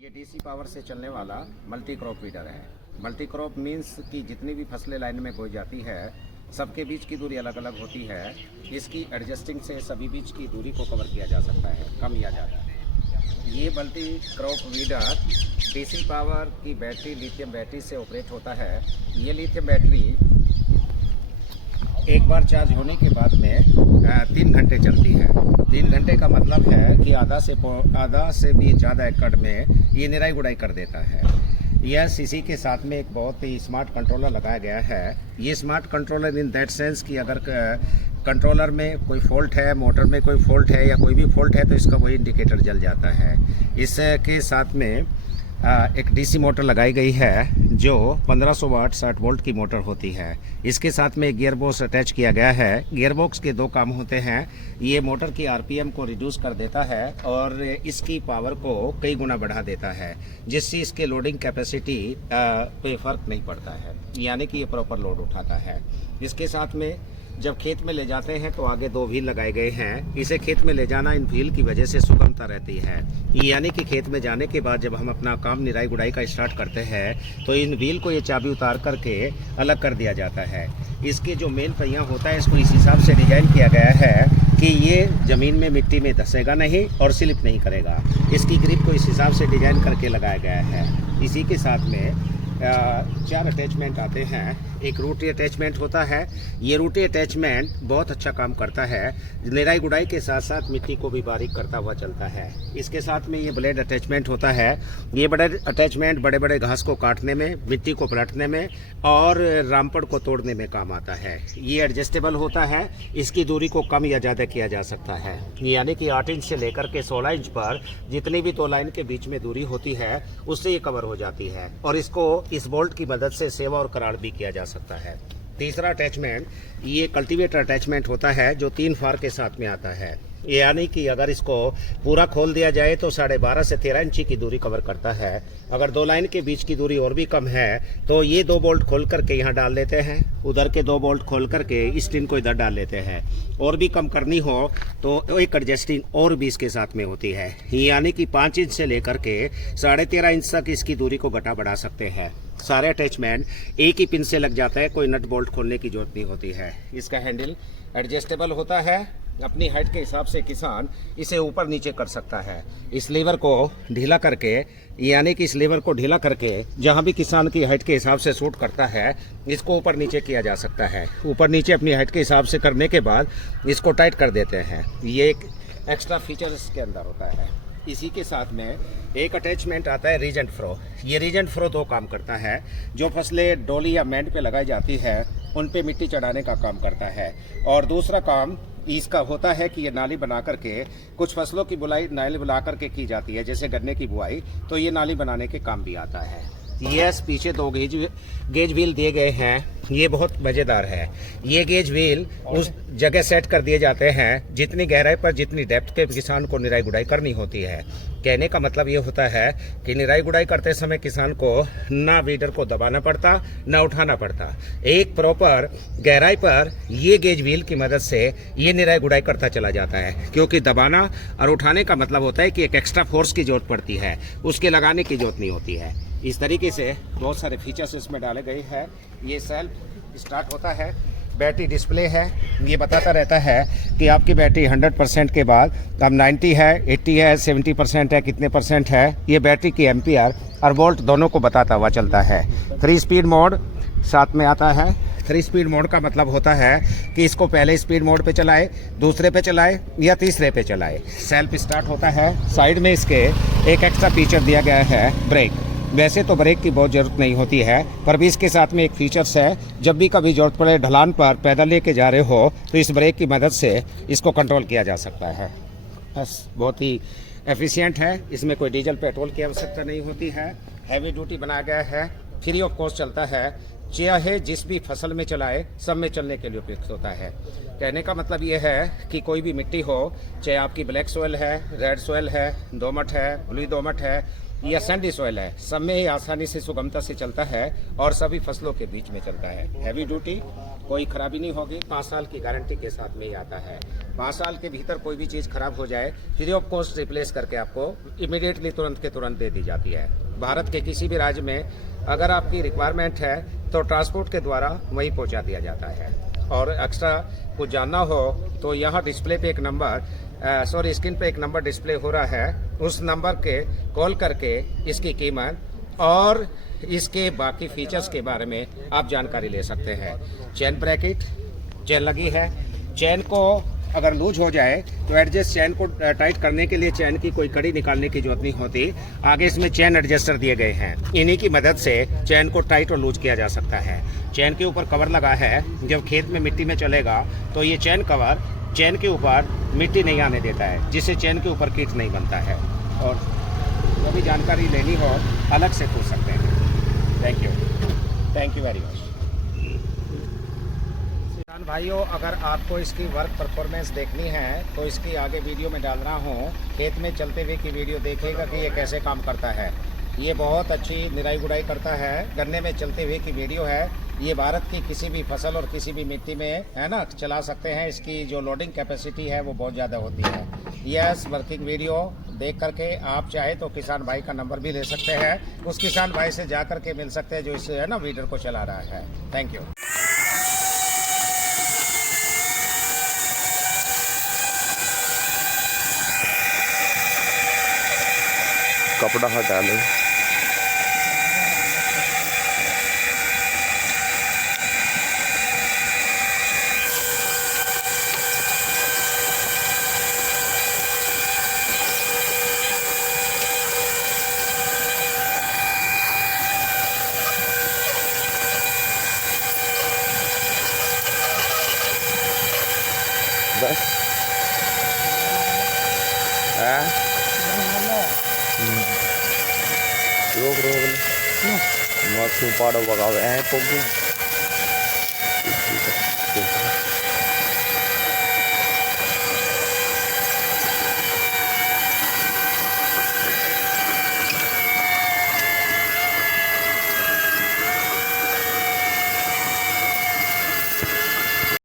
ये DC power से चलने वाला मल्टी क्रॉप वीडर है। मल्टी क्रॉप मीन्स कि जितनी भी फसलें लाइन में बोई जाती है सबके बीच की दूरी अलग अलग होती है। इसकी एडजस्टिंग से सभी बीच की दूरी को कवर किया जा सकता है, कम या ज़्यादा। ये multi crop weeder DC power की बैटरी, लिथियम बैटरी से ऑपरेट होता है। ये लिथियम बैटरी एक बार चार्ज होने के बाद में 3 घंटे चलती है। 3 घंटे का मतलब है कि आधा से भी ज़्यादा एकड़ में ये निराई गुड़ाई कर देता है। यह सीसी के साथ में एक बहुत ही स्मार्ट कंट्रोलर लगाया गया है। ये smart controller in that sense कि अगर कंट्रोलर में कोई फॉल्ट है, मोटर में कोई फॉल्ट है या कोई भी फॉल्ट है तो इसका वही इंडिकेटर जल जाता है। इसके साथ में एक डीसी मोटर लगाई गई है जो 1500 वाट 60 वोल्ट की मोटर होती है। इसके साथ में गियर बॉक्स अटैच किया गया है। गियर बॉक्स के 2 काम होते हैं। ये मोटर की आरपीएम को रिड्यूस कर देता है और इसकी पावर को कई गुना बढ़ा देता है, जिससे इसके लोडिंग कैपेसिटी पे फर्क नहीं पड़ता है, यानी कि ये प्रॉपर लोड उठाता है। इसके साथ में जब खेत में ले जाते हैं तो आगे 2 व्हील लगाए गए हैं। इसे खेत में ले जाना इन व्हील की वजह से सुगमता रहती है, यानी कि खेत में जाने के बाद जब हम अपना काम निराई गुड़ाई का स्टार्ट करते हैं तो इन व्हील को ये चाबी उतार करके अलग कर दिया जाता है। इसके जो मेन पहिया होता है इसको इस हिसाब से डिजाइन किया गया है कि ये ज़मीन में मिट्टी में धंसेगा नहीं और स्लिप नहीं करेगा। इसकी ग्रिप को इस हिसाब से डिजाइन करके लगाया गया है। इसी के साथ में 4 अटैचमेंट आते हैं। एक रोटी अटैचमेंट होता है। ये रोटी अटैचमेंट बहुत अच्छा काम करता है, निराई गुड़ाई के साथ साथ मिट्टी को भी बारीक करता हुआ चलता है। इसके साथ में ये ब्लेड अटैचमेंट होता है। ये बड़े अटैचमेंट बड़े बड़े घास को काटने में, मिट्टी को पलटने में और रामपड़ को तोड़ने में काम आता है। ये एडजस्टेबल होता है। इसकी दूरी को कम या ज़्यादा किया जा सकता है, यानी कि 8 इंच से लेकर के 16 इंच पर जितनी भी 2 लाइन के बीच में दूरी होती है उससे ये कवर हो जाती है और इसको इस बोल्ट की मदद से सेवा और करार भी किया जा सकता है। तीसरा अटैचमेंट ये कल्टीवेटर अटैचमेंट होता है जो 3 फार के साथ में आता है, यानी कि अगर इसको पूरा खोल दिया जाए तो 12.5 से 13 इंची की दूरी कवर करता है। अगर 2 लाइन के बीच की दूरी और भी कम है तो ये 2 बोल्ट खोल करके यहाँ डाल देते हैं, उधर के 2 बोल्ट खोल करके इस टिन को इधर डाल लेते हैं। और भी कम करनी हो तो एक एडजस्टिंग और भी इसके साथ में होती है, यानी कि 5 इंच से लेकर के 13.5 इंच तक इसकी दूरी को घटा बढ़ा सकते हैं। सारे अटैचमेंट एक ही पिन से लग जाता है, कोई नट बोल्ट खोलने की जरूरत नहीं होती है। इसका हैंडल एडजस्टेबल होता है। अपनी हाइट के हिसाब से किसान इसे ऊपर नीचे कर सकता है। इस लीवर को ढीला करके, यानी कि इस लीवर को ढीला करके जहां भी किसान की हाइट के हिसाब से सूट करता है इसको ऊपर नीचे किया जा सकता है। ऊपर नीचे अपनी हाइट के हिसाब से करने के बाद इसको टाइट कर देते हैं। ये एक एक्स्ट्रा फीचर इसके अंदर होता है। इसी के साथ में एक अटैचमेंट आता है रीजेंट फ्रो। ये रीजेंट फ्रो 2 काम करता है। जो फसलें डोली या मैंड पे लगाई जाती है उन पे मिट्टी चढ़ाने का काम करता है, और दूसरा काम इसका होता है कि ये नाली बना करके, कुछ फसलों की बुआई नाली बना करके की जाती है, जैसे गन्ने की बुआई, तो ये नाली बनाने के काम भी आता है। यस, पीछे 2 गेज व्हील दिए गए हैं। ये बहुत मज़ेदार है। ये गेज व्हील उस जगह सेट कर दिए जाते हैं जितनी गहराई पर, जितनी डेप्थ पे किसान को निराई गुड़ाई करनी होती है। कहने का मतलब ये होता है कि निराई गुड़ाई करते समय किसान को ना वीडर को दबाना पड़ता, ना उठाना पड़ता। एक प्रॉपर गहराई पर ये गेज व्हील की मदद से ये निराई गुड़ाई करता चला जाता है, क्योंकि दबाना और उठाने का मतलब होता है कि एक एक्स्ट्रा फोर्स की जरूरत पड़ती है, उसके लगाने की जरूरत नहीं होती है। इस तरीके से बहुत सारे फीचर्स इसमें डाले गए हैं। ये सेल्फ स्टार्ट होता है। बैटरी डिस्प्ले है, ये बताता रहता है कि आपकी बैटरी 100% के बाद अब 90 है, 80 है, 70% है, कितने परसेंट है। ये बैटरी की एम्पियर और वोल्ट दोनों को बताता हुआ चलता है। 3 स्पीड मोड साथ में आता है। 3 स्पीड मोड का मतलब होता है कि इसको पहले स्पीड मोड पे चलाए, दूसरे पे चलाए या तीसरे पे चलाए। सेल्फ स्टार्ट होता है। साइड में इसके एक एक्स्ट्रा फीचर दिया गया है ब्रेक। वैसे तो ब्रेक की बहुत ज़रूरत नहीं होती है, पर भी इसके साथ में एक फीचर्स है, जब भी कभी ज़रूरत पड़े ढलान पर पैदल लेके जा रहे हो तो इस ब्रेक की मदद से इसको कंट्रोल किया जा सकता है। बस बहुत ही एफिशिएंट है। इसमें कोई डीजल पेट्रोल की आवश्यकता नहीं होती है। हैवी ड्यूटी बनाया गया है। फ्री ऑफ कॉस्ट चलता है। चाहे जिस भी फसल में चलाए सब में चलने के लिए उपयुक्त होता है। कहने का मतलब ये है कि कोई भी मिट्टी हो, चाहे आपकी ब्लैक सोयल है, रेड सोयल है, दोमट है, ब्लू दोमट है या सैंडी सॉइल है, सब में ही आसानी से सुगमता से चलता है और सभी फसलों के बीच में चलता है। हैवी ड्यूटी, कोई खराबी नहीं होगी। 5 साल की गारंटी के साथ में ही आता है। 5 साल के भीतर कोई भी चीज़ खराब हो जाए फ्री ऑफ कॉस्ट रिप्लेस करके आपको इमीडिएटली तुरंत के तुरंत दे दी जाती है। भारत के किसी भी राज्य में अगर आपकी रिक्वायरमेंट है तो ट्रांसपोर्ट के द्वारा वहीं पहुंचा दिया जाता है। और एक्स्ट्रा कुछ जानना हो तो यहाँ डिस्प्ले पे एक नंबर स्क्रीन पे एक नंबर डिस्प्ले हो रहा है, उस नंबर के कॉल करके इसकी कीमत और इसके बाकी फीचर्स के बारे में आप जानकारी ले सकते हैं। चेन ब्रैकेट चेन लगी है, चेन को अगर लूज हो जाए तो एडजस्ट चेन को टाइट करने के लिए चेन की कोई कड़ी निकालने की जरूरत नहीं होती। आगे इसमें चेन एडजस्टर दिए गए हैं, इन्हीं की मदद से चेन को टाइट और लूज किया जा सकता है। चेन के ऊपर कवर लगा है, जब खेत में मिट्टी में चलेगा तो ये चेन कवर चेन के ऊपर मिट्टी नहीं आने देता है, जिससे चेन के ऊपर कीट नहीं बनता है। और जो भी जानकारी लेनी हो अलग से पूछ सकते हैं। Thank you very much. किसान भाइयों, अगर आपको इसकी वर्क परफॉर्मेंस देखनी है तो इसकी आगे वीडियो में डाल रहा हूँ, खेत में चलते हुए की वीडियो देखिएगा कि ये कैसे काम करता है। ये बहुत अच्छी निराई गुड़ाई करता है, गन्ने में चलते हुए की वीडियो है। ये भारत की किसी भी फसल और किसी भी मिट्टी में है ना चला सकते हैं। इसकी जो लोडिंग कैपेसिटी है वो बहुत ज़्यादा होती है। यस वर्किंग वीडियो देख करके आप चाहे तो किसान भाई का नंबर भी ले सकते हैं, उस किसान भाई से जा करके मिल सकते हैं जो इस है ना वीडियो को चला रहा है। Thank you. कपड़ा हटा लो। बस रोक मत पाड़ो बगावे हैं